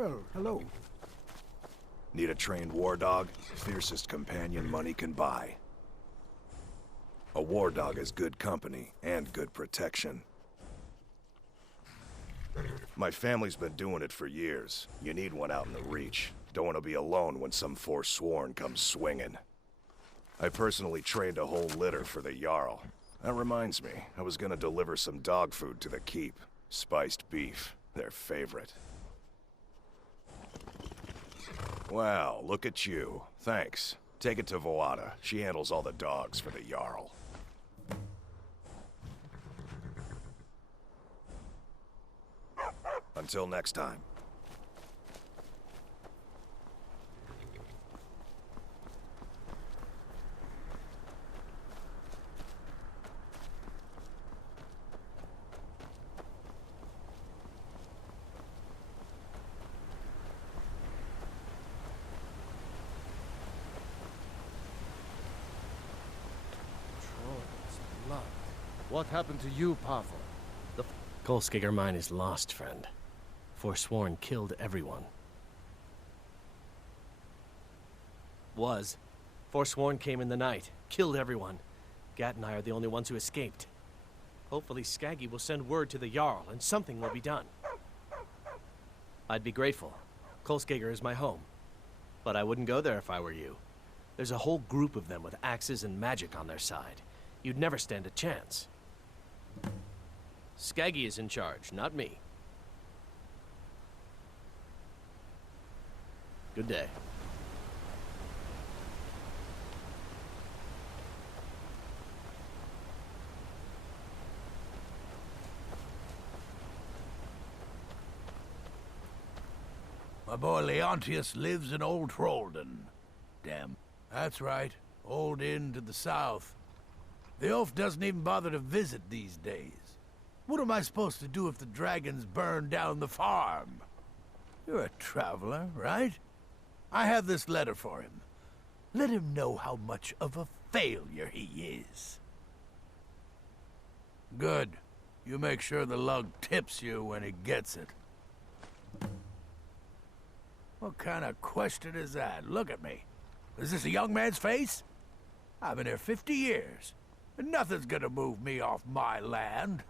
Well, hello. Need a trained war dog? Fiercest companion money can buy. A war dog is good company and good protection. My family's been doing it for years. You need one out in the Reach. Don't want to be alone when some Forsworn comes swinging. I personally trained a whole litter for the Jarl. That reminds me, I was gonna deliver some dog food to the keep. Spiced beef, their favorite. Wow, look at you. Thanks. Take it to Voada. She handles all the dogs for the Jarl. Until next time. What happened to you, Pavel? The Kolskiger mine is lost, friend. Forsworn killed everyone. Was. Forsworn came in the night, killed everyone. Gat and I are the only ones who escaped. Hopefully Skaggy will send word to the Jarl and something will be done. I'd be grateful. Kolskiger is my home. But I wouldn't go there if I were you. There's a whole group of them with axes and magic on their side. You'd never stand a chance. Skaggy is in charge, not me. Good day. My boy Leontius lives in Old Trollden. Damn. That's right. Old Inn to the south. The oaf doesn't even bother to visit these days. What am I supposed to do if the dragons burn down the farm? You're a traveler, right? I have this letter for him. Let him know how much of a failure he is. Good. You make sure the lug tips you when he gets it. What kind of question is that? Look at me. Is this a young man's face? I've been here 50 years. And nothing's gonna move me off my land.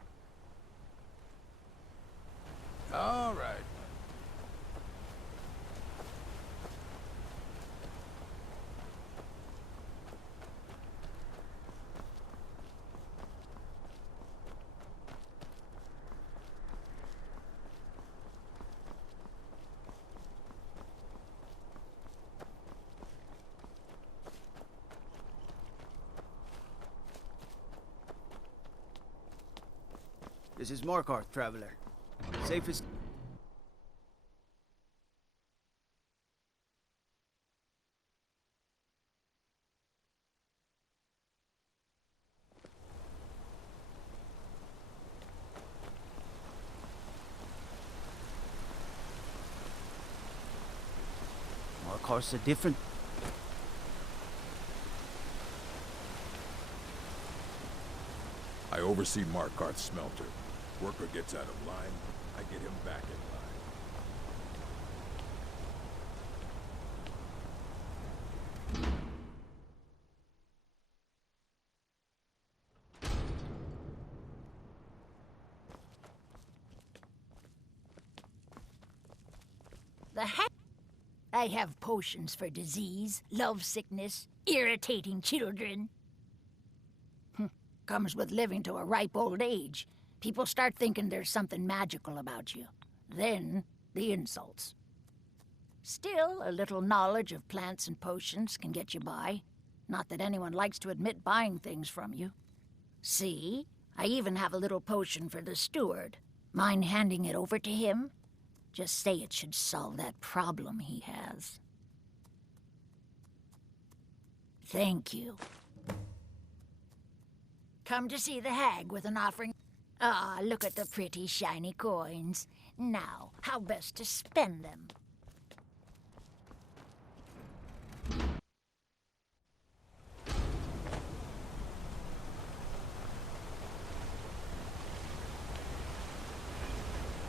All right. This is Markarth, traveler. Safest... Markarth's a different... I oversee Markarth's smelter. Worker gets out of line, I get him back in The heck? I have potions for disease, love sickness, irritating children. Comes with living to a ripe old age. People start thinking there's something magical about you. Then, the insults. Still, a little knowledge of plants and potions can get you by. Not that anyone likes to admit buying things from you. See? I even have a little potion for the steward. Mind handing it over to him? Just say it should solve that problem he has. Thank you. Come to see the hag with an offering. Ah, look at the pretty shiny coins. Now, how best to spend them?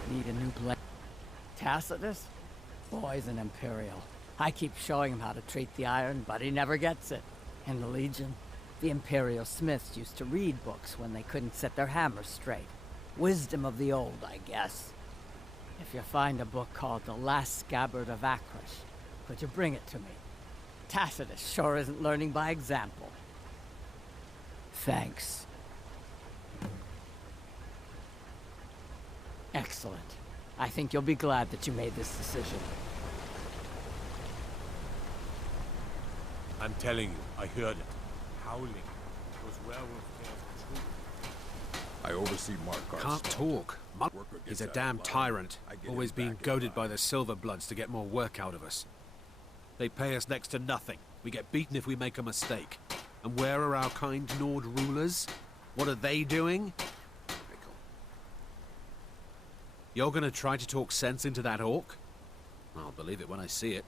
Need a new plan. Tacitus? boy's an Imperial. I keep showing him how to treat the iron, but he never gets it. In the Legion, the Imperial smiths used to read books when they couldn't set their hammers straight. Wisdom of the old, I guess. If you find a book called The Last Scabbard of Akrish, could you bring it to me? Tacitus sure isn't learning by example. Thanks. Excellent. I think you'll be glad that you made this decision. I'm telling you, I heard it. Howling. Those werewolf tales are true. I oversee Markarth. Can't talk. He's a damn tyrant, always being goaded by the Silverbloods to get more work out of us. They pay us next to nothing. We get beaten if we make a mistake. And where are our kind Nord rulers? What are they doing? You're gonna try to talk sense into that orc? I'll believe it when I see it.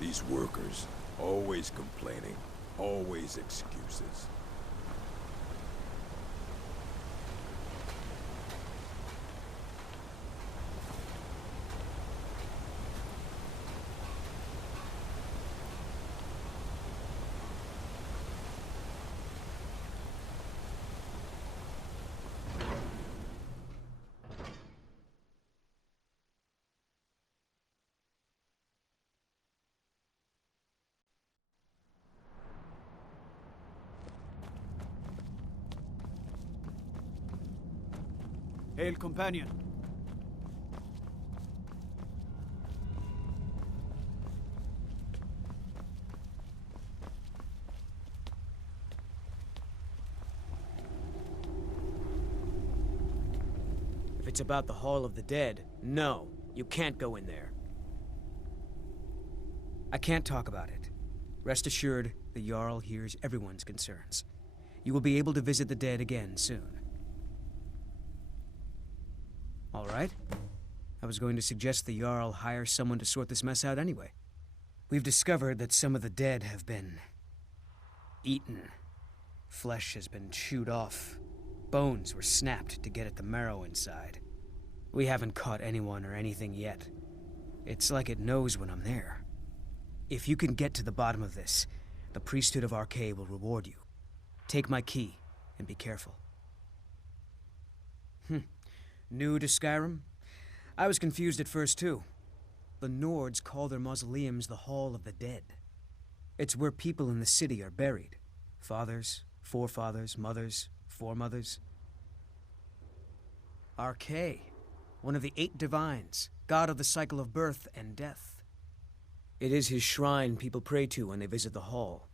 These workers, always complaining, always excuses. Hail, companion. If it's about the Hall of the Dead, no, you can't go in there. I can't talk about it. Rest assured, the Jarl hears everyone's concerns. You will be able to visit the dead again soon. All right. I was going to suggest the Jarl hire someone to sort this mess out anyway. We've discovered that some of the dead have been eaten. Flesh has been chewed off. Bones were snapped to get at the marrow inside. We haven't caught anyone or anything yet. It's like it knows when I'm there. If you can get to the bottom of this, the priesthood of Archay will reward you. Take my key and be careful. New to Skyrim? I was confused at first, too. The Nords call their mausoleums the Hall of the Dead. It's where people in the city are buried. Fathers, forefathers, mothers, foremothers. Archay, one of the 8 divines, god of the cycle of birth and death. It is his shrine people pray to when they visit the hall,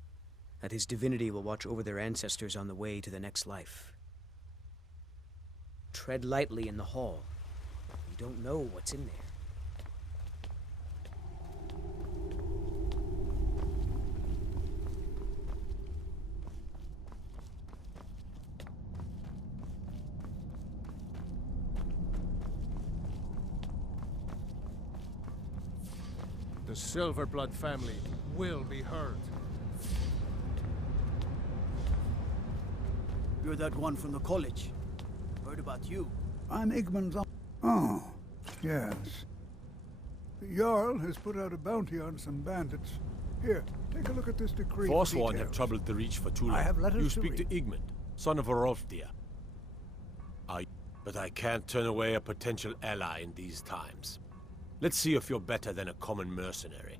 that his divinity will watch over their ancestors on the way to the next life. Tread lightly in the hall. You don't know what's in there. The Silverblood family will be heard. You're that one from the college. Heard about you. I'm Igmund's uncle. Oh, yes. The Jarl has put out a bounty on some bandits. Here, take a look at this decree. Forsworn have troubled the Reach for too long. I have letters you to speak to read. Igmund, son of Arolfdir. But I can't turn away a potential ally in these times. Let's see if you're better than a common mercenary.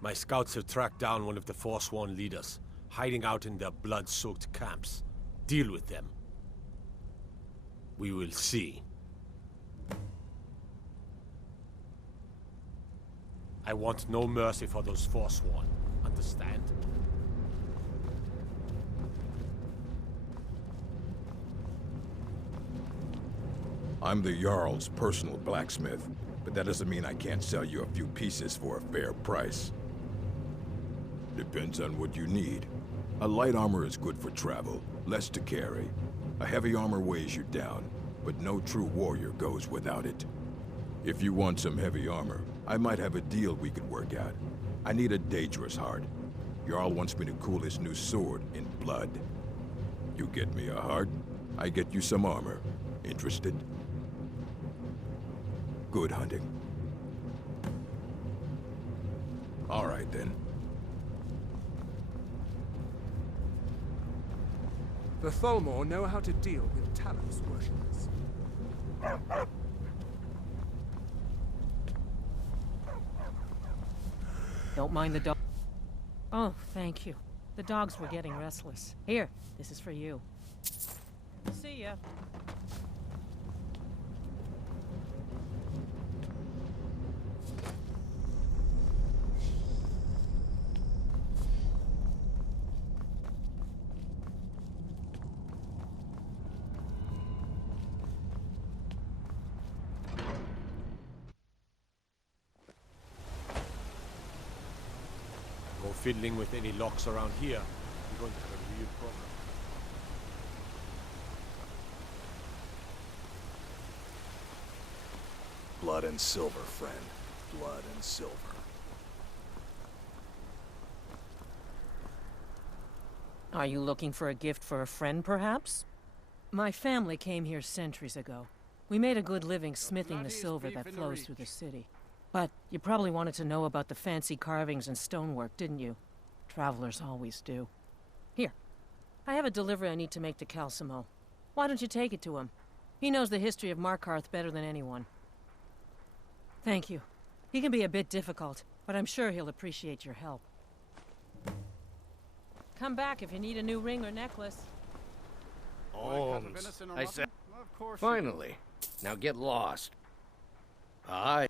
My scouts have tracked down one of the Forsworn leaders, hiding out in their blood-soaked camps. Deal with them. We will see. I want no mercy for those Forsworn. Understand? I'm the Jarl's personal blacksmith, but that doesn't mean I can't sell you a few pieces for a fair price. Depends on what you need. A light armor is good for travel, less to carry. A heavy armor weighs you down, but no true warrior goes without it. If you want some heavy armor, I might have a deal we could work out. I need a dangerous heart. Jarl wants me to cool his new sword in blood. You get me a heart, I get you some armor. Interested? Good hunting. All right, then. The Tholmor know how to deal with Talos worshippers. Don't mind the dog. Oh, thank you. The dogs were getting restless. Here, this is for you. See ya. Go fiddling with any locks around here, you're going to have a real problem. Blood and silver, friend. Blood and silver. Are you looking for a gift for a friend, perhaps? My family came here centuries ago. We made a good living smithing the silver that flows through the city. But you probably wanted to know about the fancy carvings and stonework, didn't you? Travelers always do. Here, I have a delivery I need to make to Calcimo. Why don't you take it to him? He knows the history of Markarth better than anyone. Thank you. He can be a bit difficult, but I'm sure he'll appreciate your help. Come back if you need a new ring or necklace. Holmes, I said. Finally. Now get lost. Aye.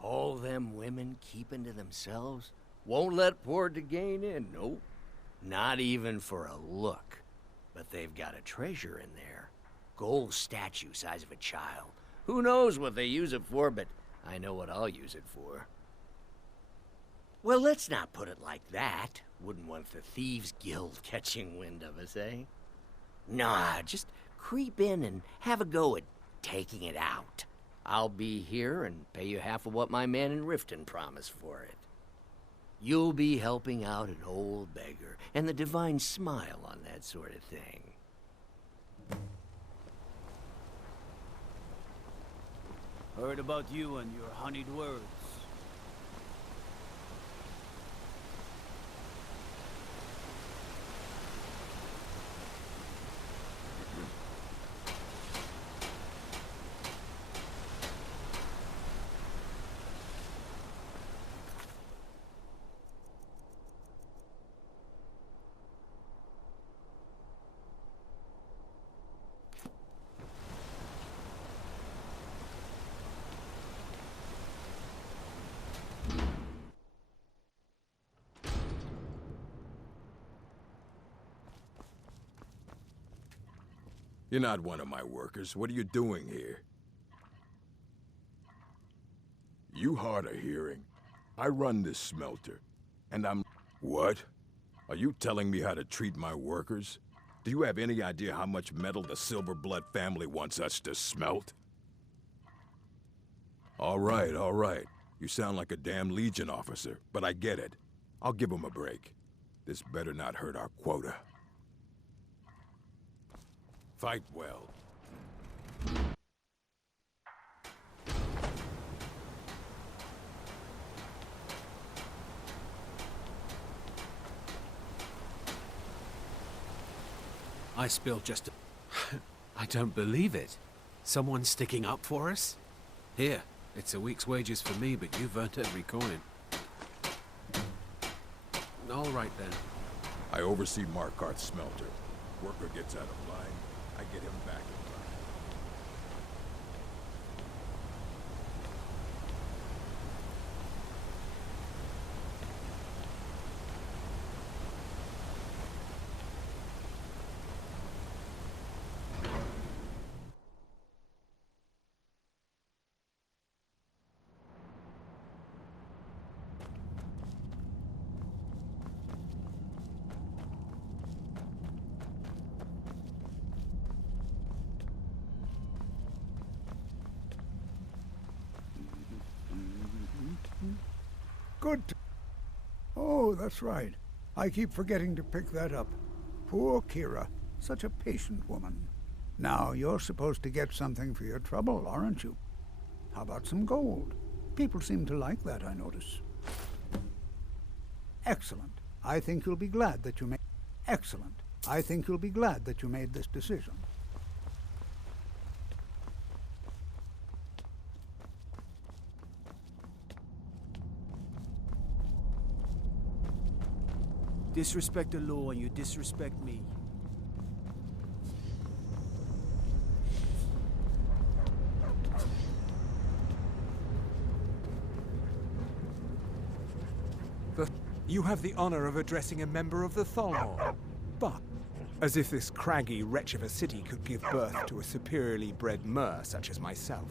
All them women keeping to themselves won't let poor Degain in, nope. Not even for a look. But they've got a treasure in there. Gold statue size of a child. Who knows what they use it for, but I know what I'll use it for. Well, let's not put it like that. Wouldn't want the Thieves Guild catching wind of us, eh? Nah, just creep in and have a go at taking it out. I'll be here and pay you half of what my man in Riften promised for it. You'll be helping out an old beggar, and the divine smile on that sort of thing. Heard about you and your honeyed words. You're not one of my workers. What are you doing here? You hard of hearing. I run this smelter, and I'm... What? Are you telling me how to treat my workers? Do you have any idea how much metal the Silverblood family wants us to smelt? All right, all right. You sound like a damn Legion officer, but I get it. I'll give them a break. This better not hurt our quota. Fight well. I spilled just a... I don't believe it. Someone's sticking up for us? Here, it's a week's wages for me, but you've earned every coin. All right, then. I oversee Markarth's smelter. Worker gets out of line, I get him back in line. Good. Oh, that's right. I keep forgetting to pick that up. Poor Kira. Such a patient woman. Now, you're supposed to get something for your trouble, aren't you? How about some gold? People seem to like that, I notice. Excellent. I think you'll be glad that you made... Excellent. I think you'll be glad that you made this decision. Disrespect the law and you disrespect me. You have the honor of addressing a member of the Thalmor. But, as if this craggy wretch of a city could give birth to a superiorly bred mer such as myself.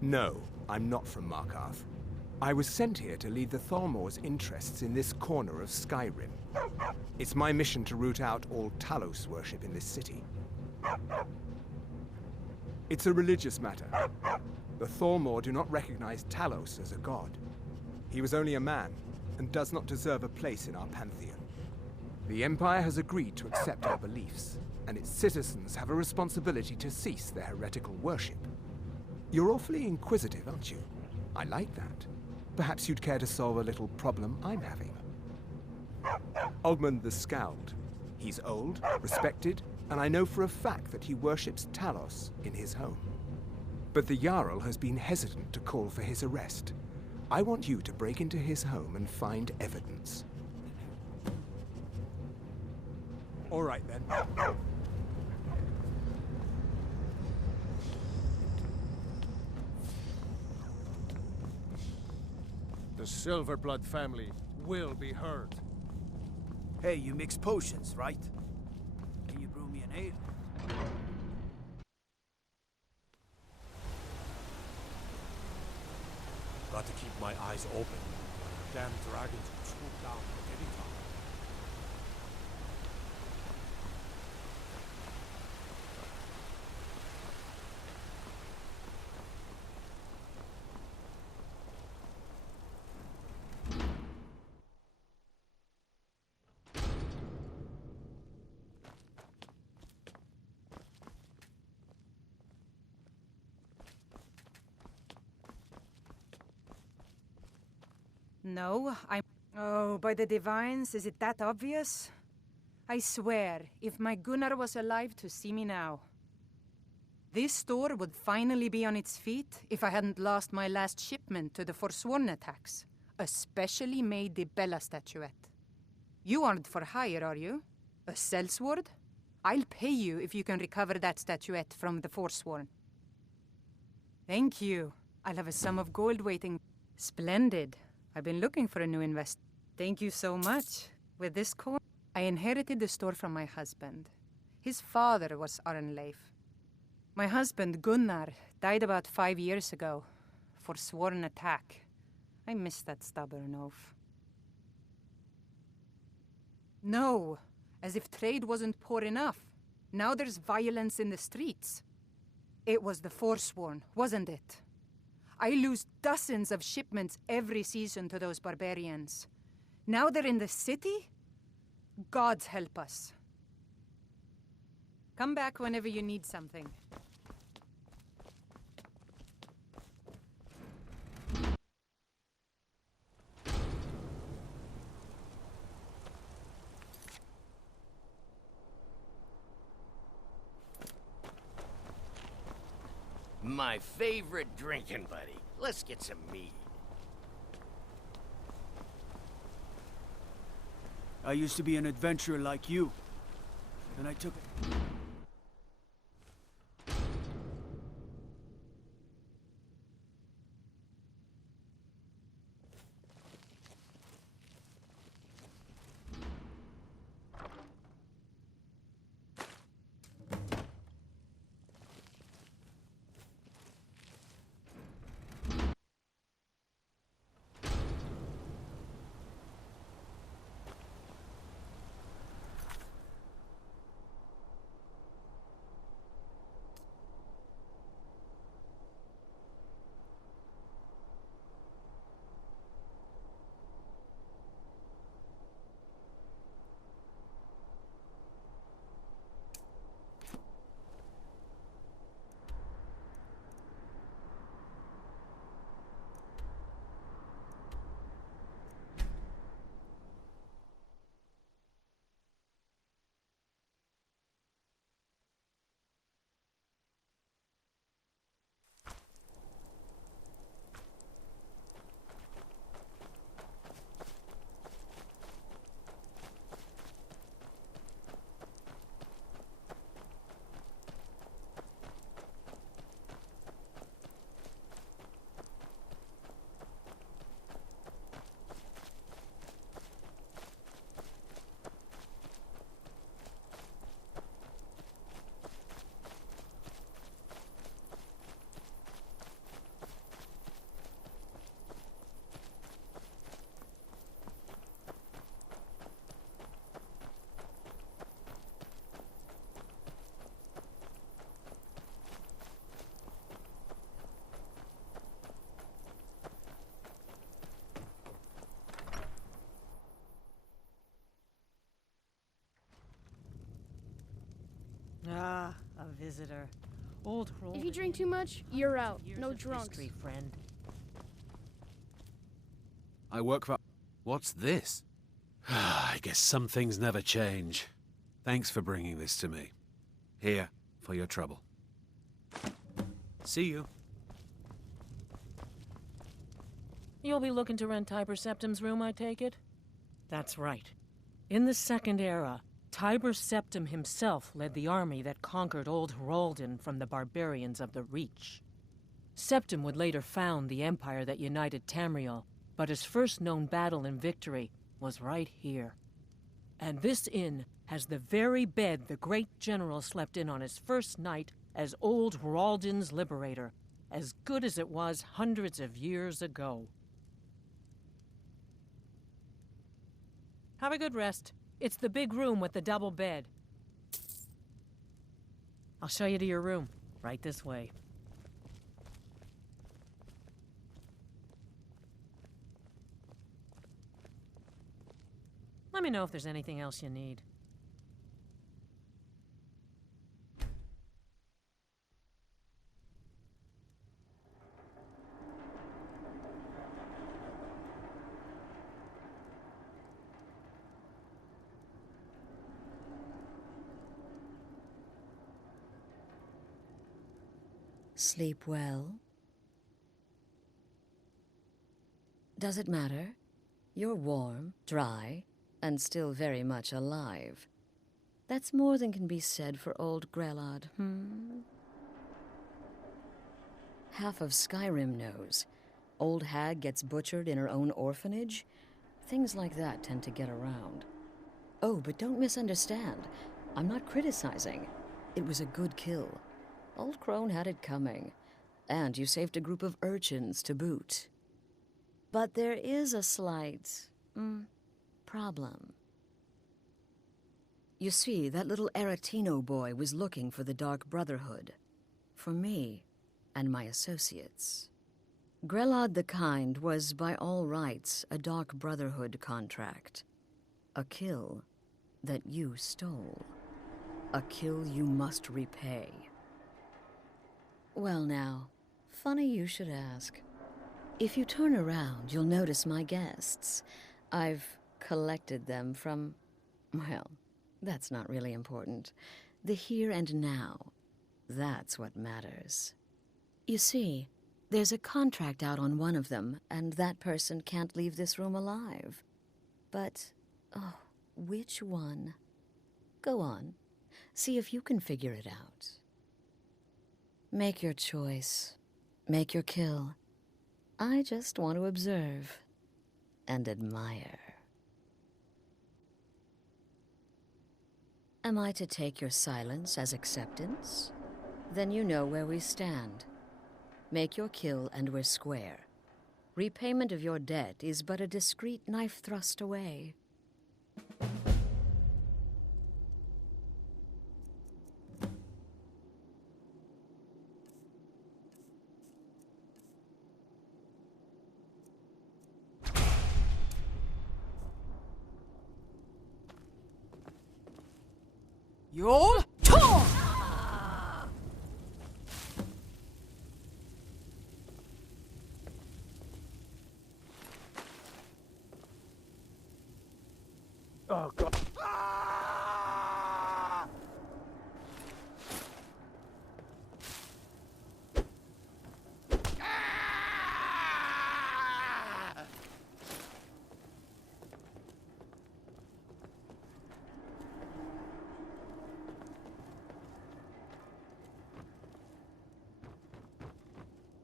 No, I'm not from Markarth. I was sent here to lead the Thalmor's interests in this corner of Skyrim. It's my mission to root out all Talos worship in this city. It's a religious matter. The Thalmor do not recognize Talos as a god. He was only a man, and does not deserve a place in our pantheon. The Empire has agreed to accept our beliefs, and its citizens have a responsibility to cease their heretical worship. You're awfully inquisitive, aren't you? I like that. Perhaps you'd care to solve a little problem I'm having. Ogmund the Scowled. He's old, respected, and I know for a fact that he worships Talos in his home. But the Jarl has been hesitant to call for his arrest. I want you to break into his home and find evidence. All right, then. The Silverblood family will be heard. Hey, you mix potions, right? Can you brew me an ale? Got to keep my eyes open. Damn dragons will swoop down at any time. No, I'm... Oh, by the Divines, is it that obvious? I swear, if my Gunnar was alive to see me now. This store would finally be on its feet if I hadn't lost my last shipment to the Forsworn attacks. A specially made Dibella statuette. You aren't for hire, are you? A sellsword? I'll pay you if you can recover that statuette from the Forsworn. Thank you. I'll have a sum of gold waiting. Splendid. I've been looking for a new invest. Thank you so much. With this coin, I inherited the store from my husband. His father was Arnleif. My husband, Gunnar, died about 5 years ago. Forsworn attack. I miss that stubborn oaf. No, as if trade wasn't poor enough. Now there's violence in the streets. It was the Forsworn, wasn't it? I lose dozens of shipments every season to those barbarians. Now they're in the city? Gods help us. Come back whenever you need something. My favorite drinking buddy. Let's get some mead. I used to be an adventurer like you. And I took it. visitor. Old Hroldan. If you drink too much, you're out. No drunks. History, friend. I work for... What's this? I guess some things never change. Thanks for bringing this to me. Here, for your trouble. See you. You'll be looking to rent Tiber Septim's room, I take it? That's right. In the Second Era, Tiber Septim himself led the army that conquered Old Hroldan from the barbarians of the Reach. Septim would later found the empire that united Tamriel, but his first known battle and victory was right here. And this inn has the very bed the great general slept in on his first night as Old Hroldan's liberator, as good as it was hundreds of years ago. Have a good rest. It's the big room with the double bed. I'll show you to your room. Right this way. Let me know if there's anything else you need. Sleep well? Does it matter? You're warm, dry, and still very much alive. That's more than can be said for old Grelod, Half of Skyrim knows. Old hag gets butchered in her own orphanage. Things like that tend to get around. Oh, but don't misunderstand. I'm not criticizing. It was a good kill. Old Crone had it coming. And you saved a group of urchins to boot. But there is a slight, problem. You see, that little Aretino boy was looking for the Dark Brotherhood. For me and my associates. Grelod the Kind was, by all rights, a Dark Brotherhood contract. A kill that you stole. A kill you must repay. Well now, funny you should ask. If you turn around, you'll notice my guests. I've collected them from... well, that's not really important. The here and now. That's what matters. You see, there's a contract out on one of them, and that person can't leave this room alive. But, oh, which one? Go on. See if you can figure it out. Make your choice. Make your kill. I just want to observe and admire. Am I to take your silence as acceptance? Then you know where we stand. Make your kill and we're square. Repayment of your debt is but a discreet knife thrust away. Yol Oh, God.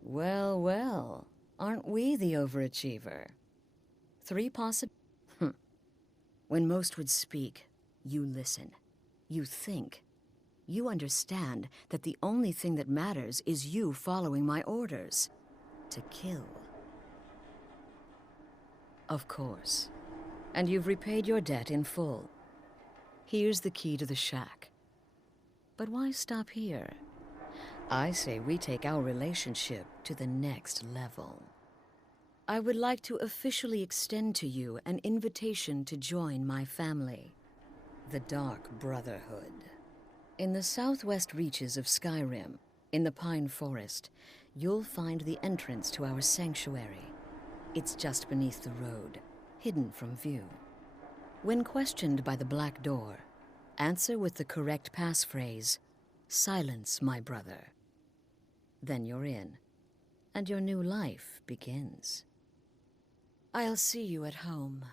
Well, well, aren't we the overachiever? 3 possible... When most would speak, you listen. You think. You understand that the only thing that matters is you following my orders. To kill. Of course. And you've repaid your debt in full. Here's the key to the shack. But why stop here? I say we take our relationship to the next level. I would like to officially extend to you an invitation to join my family, the Dark Brotherhood. In the southwest reaches of Skyrim, in the pine forest, you'll find the entrance to our sanctuary. It's just beneath the road, hidden from view. When questioned by the Black Door, answer with the correct passphrase, "Silence, my brother." Then you're in, and your new life begins. I'll see you at home.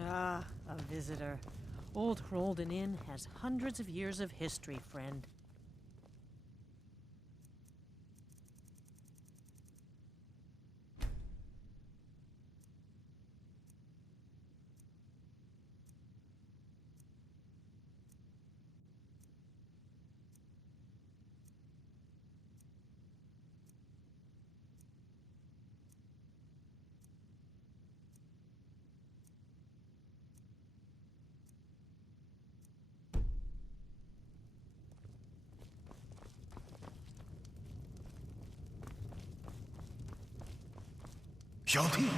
Ah, a visitor. Old Hrolden Inn has hundreds of years of history, friend. Hjalti?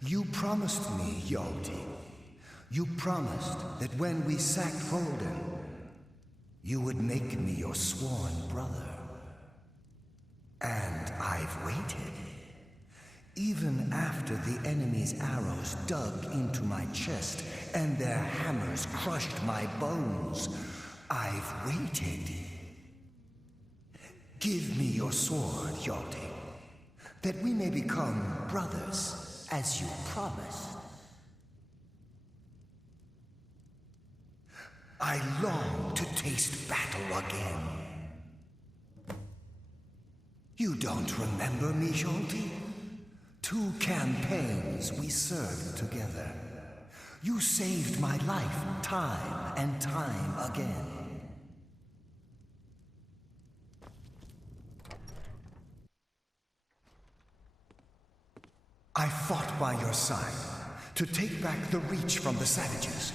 You promised me, Hjalti. You promised that when we sacked Hrolden, you would make me your sworn brother. And I've waited. Even after the enemy's arrows dug into my chest and their hammers crushed my bones, I've waited. Give me your sword, Hjalti, that we may become brothers, as you promised. I long to taste battle again. You don't remember me, Hjalti? 2 campaigns we served together. You saved my life time and time again. I fought by your side to take back the Reach from the savages.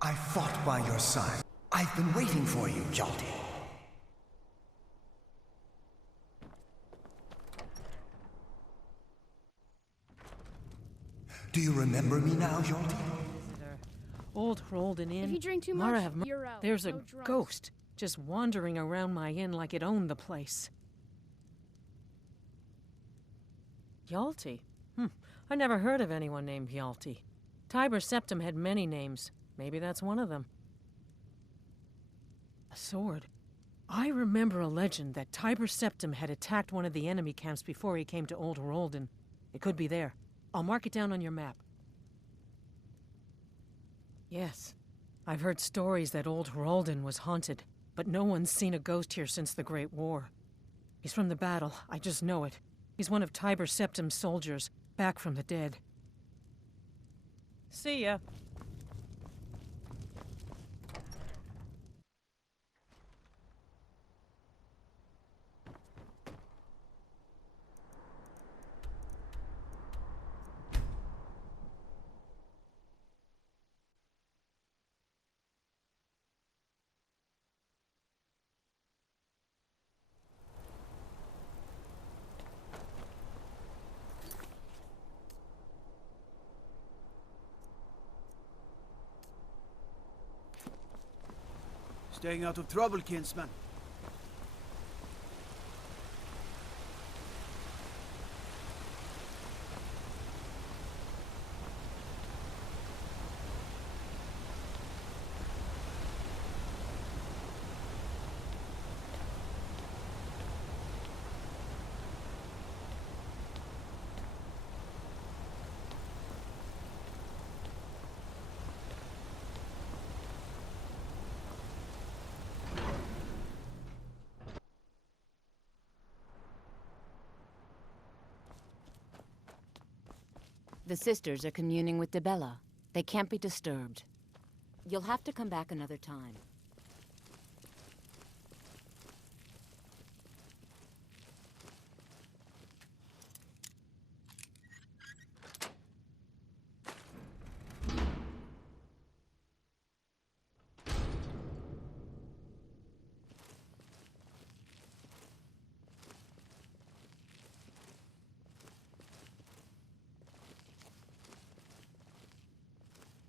I fought by your side. I've been waiting for you, Hjalti. Do you remember me now, Hjalti? Old Hrolden Inn. If you drink too Mara much, have you're out. There's a No drugs. ghost just wandering around my inn like it owned the place. Hjalti, I never heard of anyone named Hjalti. Tiber Septim had many names. Maybe that's one of them. A sword. I remember a legend that Tiber Septim had attacked one of the enemy camps before he came to Old Roldan. It could be there. I'll mark it down on your map. Yes. I've heard stories that Old Roldan was haunted, but no one's seen a ghost here since the Great War. He's from the battle, I just know it. He's one of Tiber Septim's soldiers, back from the dead. See ya. Staying out of trouble, kinsman. The sisters are communing with Dibella. They can't be disturbed. You'll have to come back another time.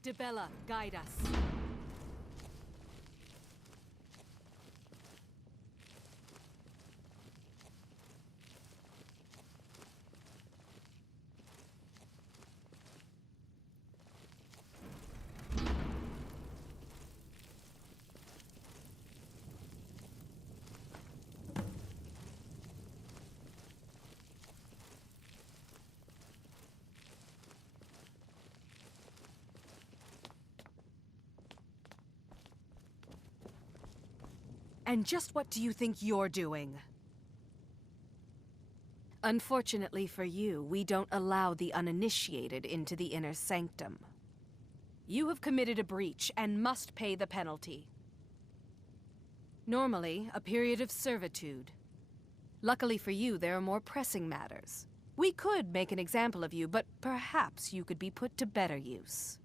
Dibella, guide us. And just what do you think you're doing? Unfortunately for you, we don't allow the uninitiated into the inner sanctum. You have committed a breach and must pay the penalty. Normally, a period of servitude. Luckily for you, there are more pressing matters. We could make an example of you, but perhaps you could be put to better use.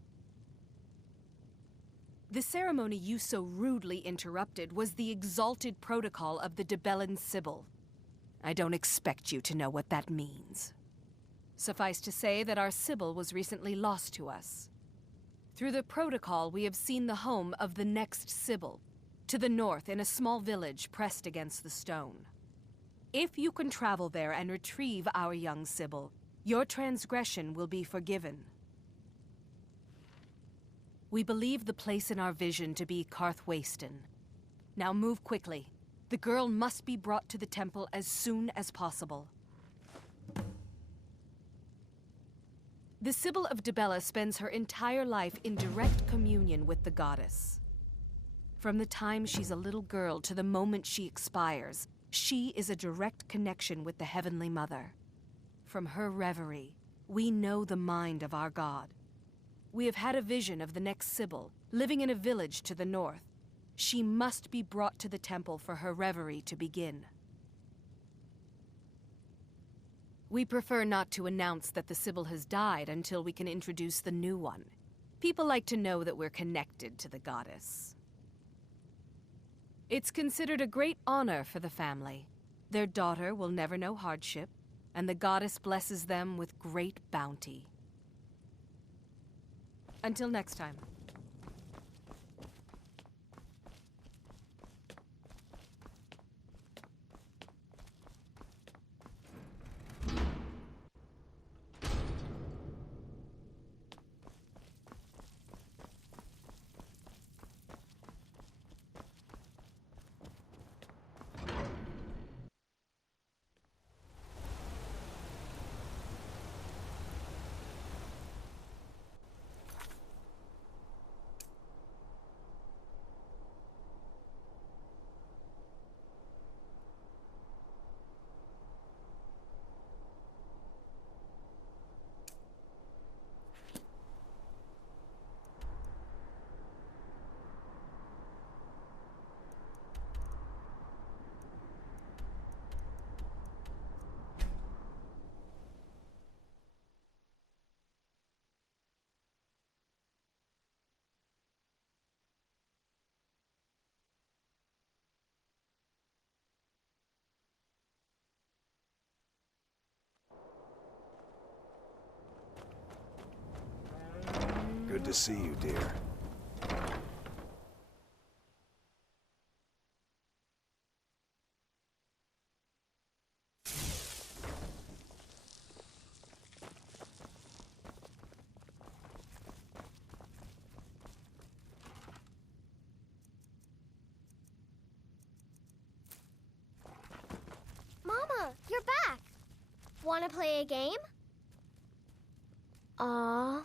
The ceremony you so rudely interrupted was the exalted protocol of the Dibellan Sibyl. I don't expect you to know what that means. Suffice to say that our Sibyl was recently lost to us. Through the protocol, we have seen the home of the next Sibyl, to the north in a small village pressed against the stone. If you can travel there and retrieve our young Sibyl, your transgression will be forgiven. We believe the place in our vision to be Karthwasten. Now move quickly. The girl must be brought to the temple as soon as possible. The Sibyl of Dibella spends her entire life in direct communion with the goddess. From the time she's a little girl to the moment she expires, she is a direct connection with the Heavenly Mother. From her reverie, we know the mind of our God. We have had a vision of the next Sibyl, living in a village to the north. She must be brought to the temple for her reverie to begin. We prefer not to announce that the Sibyl has died until we can introduce the new one. People like to know that we're connected to the goddess. It's considered a great honor for the family. Their daughter will never know hardship, and the goddess blesses them with great bounty. Until next time. to see you, dear. Mama, you're back. Want to play a game? Aww.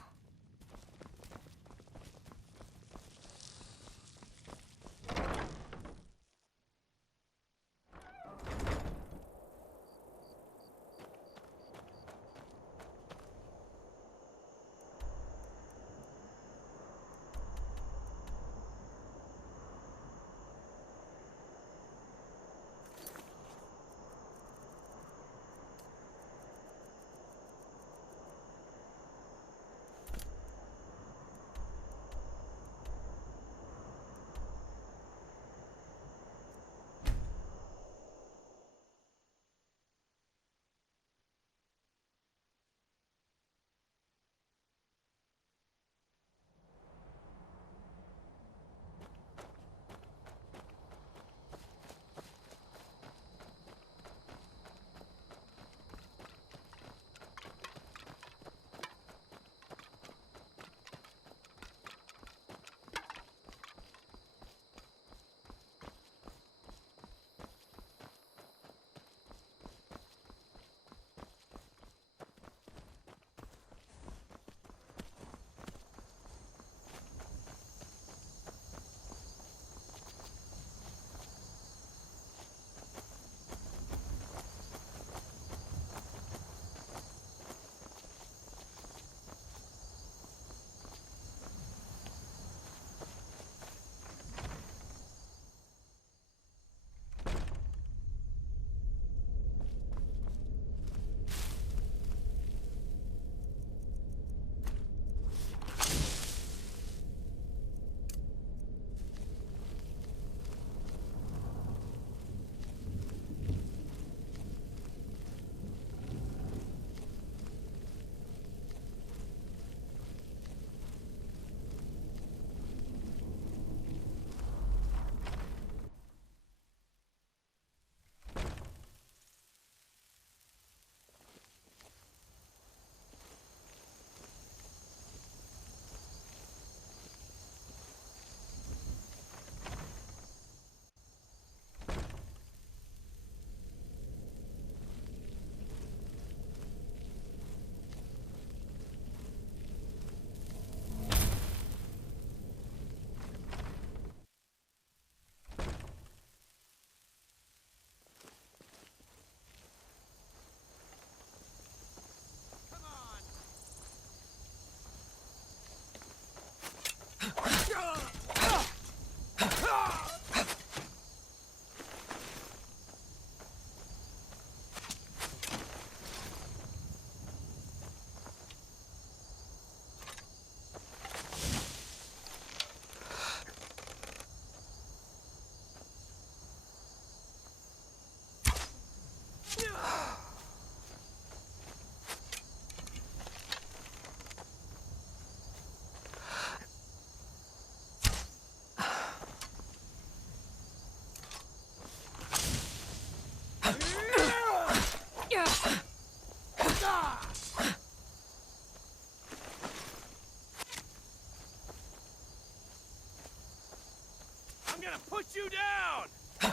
I'm gonna put you down!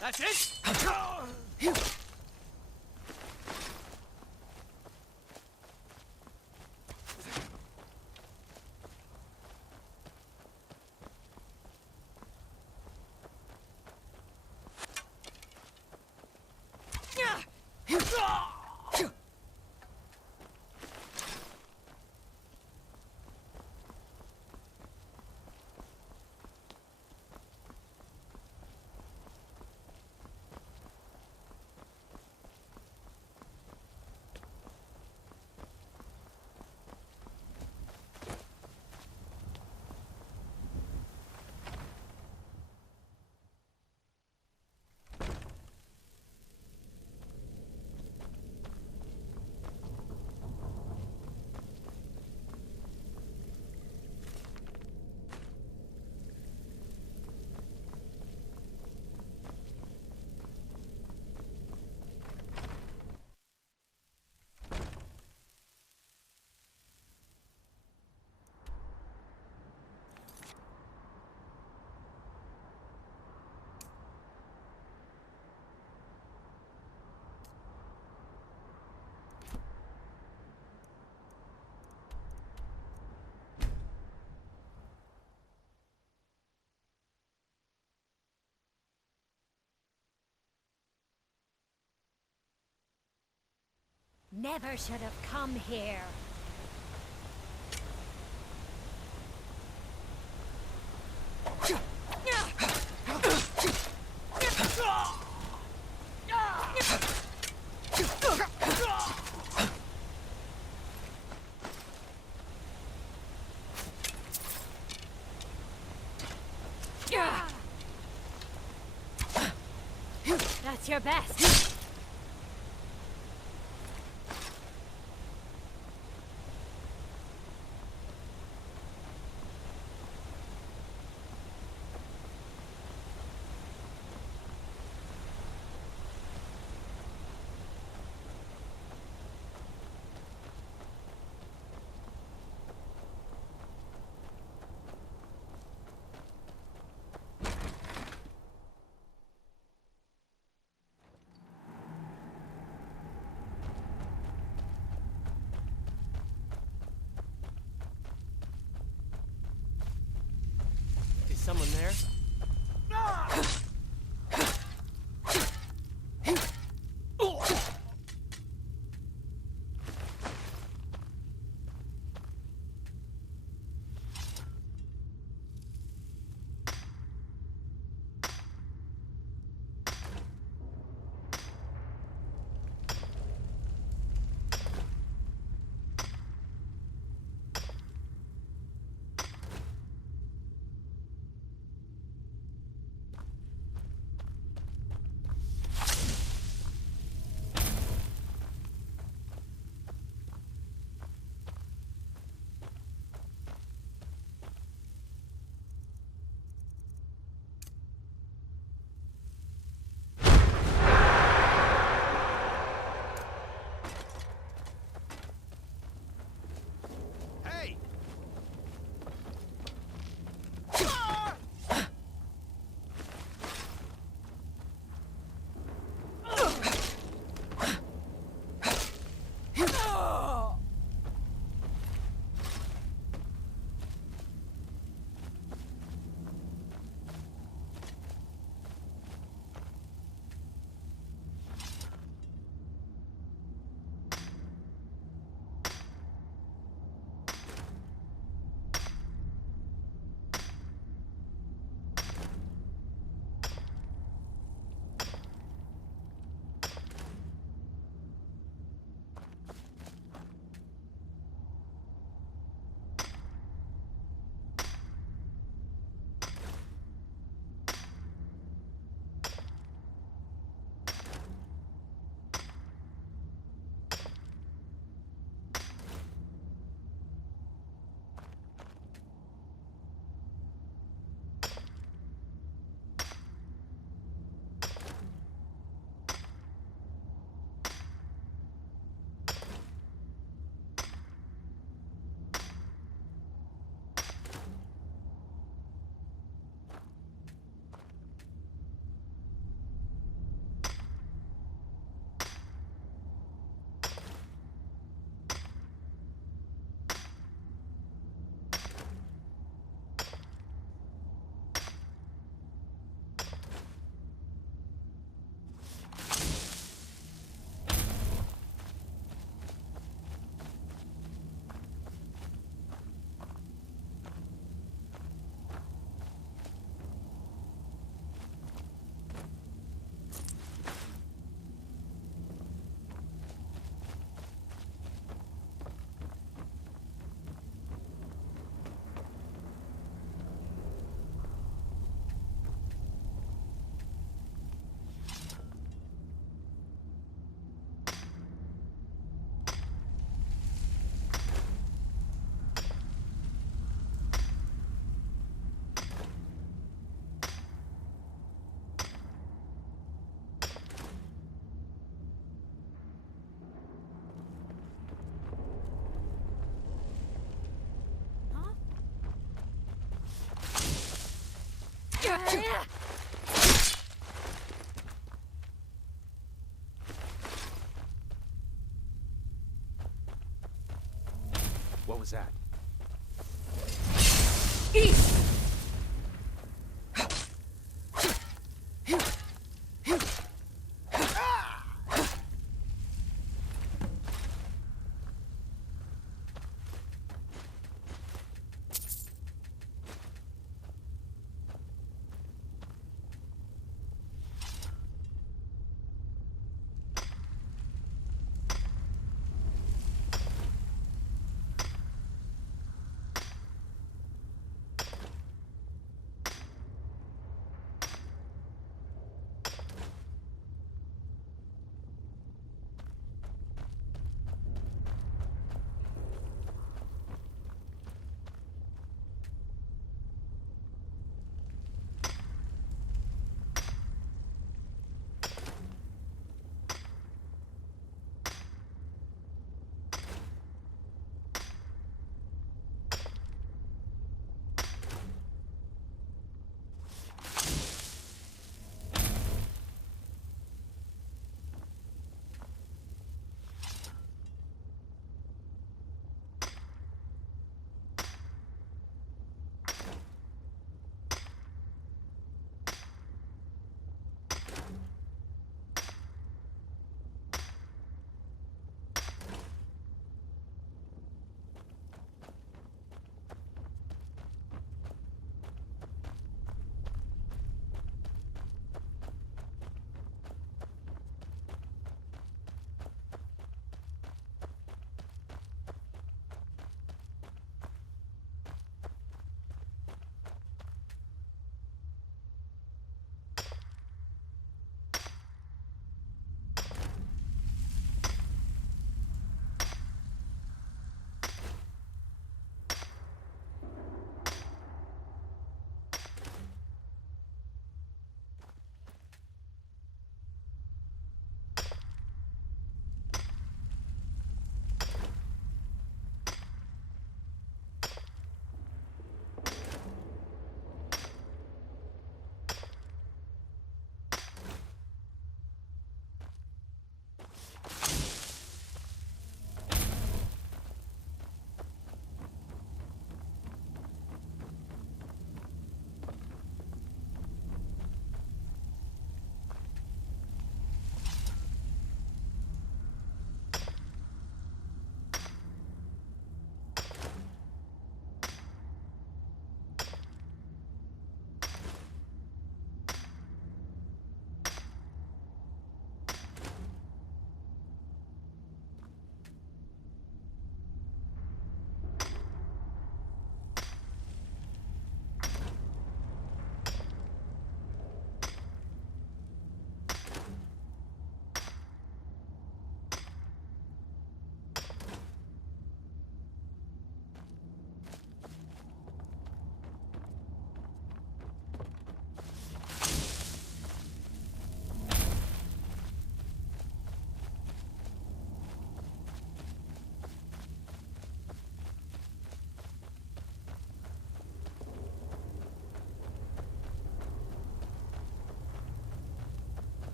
That's it? never should have come here. That's your best. Is someone there? What was that?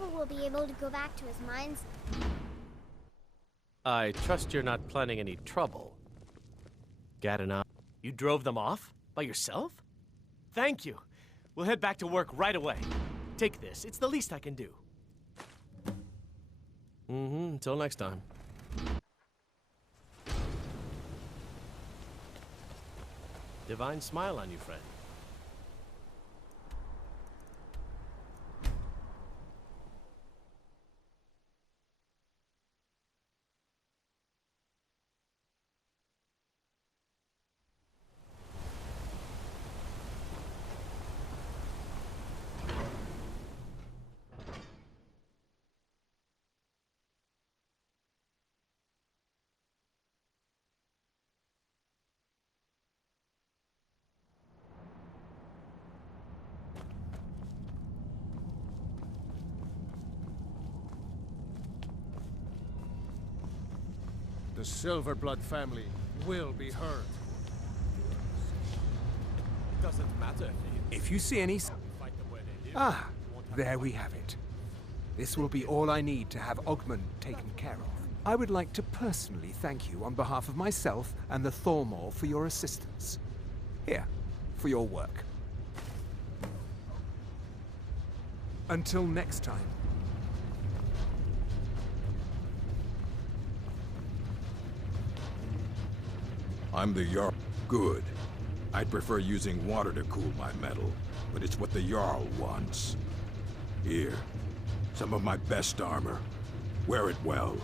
never will be able to go back to his mines. I trust you're not planning any trouble. Gad and I... You drove them off? By yourself? Thank you. We'll head back to work right away. Take this. It's the least I can do. Until next time. Divine smile on you, friend. The Silverblood family will be heard. Doesn't matter If you see any... Ah, there we have it. This will be all I need to have Ogmund taken care of. I would like to personally thank you on behalf of myself and the Thormor for your assistance. Here, for your work. Until next time. I'm the Jarl. Good. I'd prefer using water to cool my metal, but it's what the Jarl wants. Here, some of my best armor. Wear it well.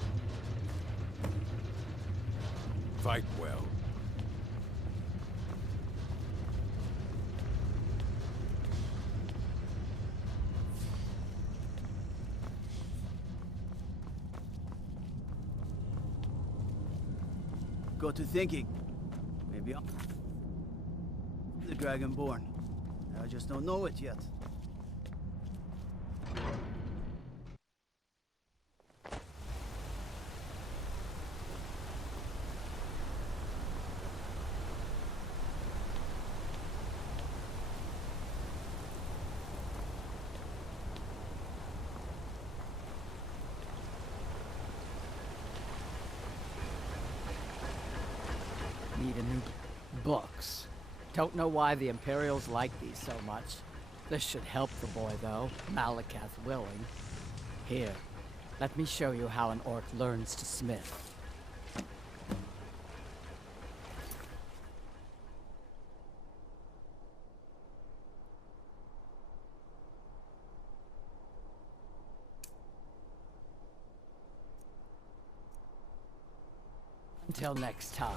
Fight well. Got to thinking. Maybe I'm the Dragonborn. I just don't know it yet. Need a new books. Don't know why the Imperials like these so much. This should help the boy, though, Malakath willing. Here, let me show you how an orc learns to smith. Until next time.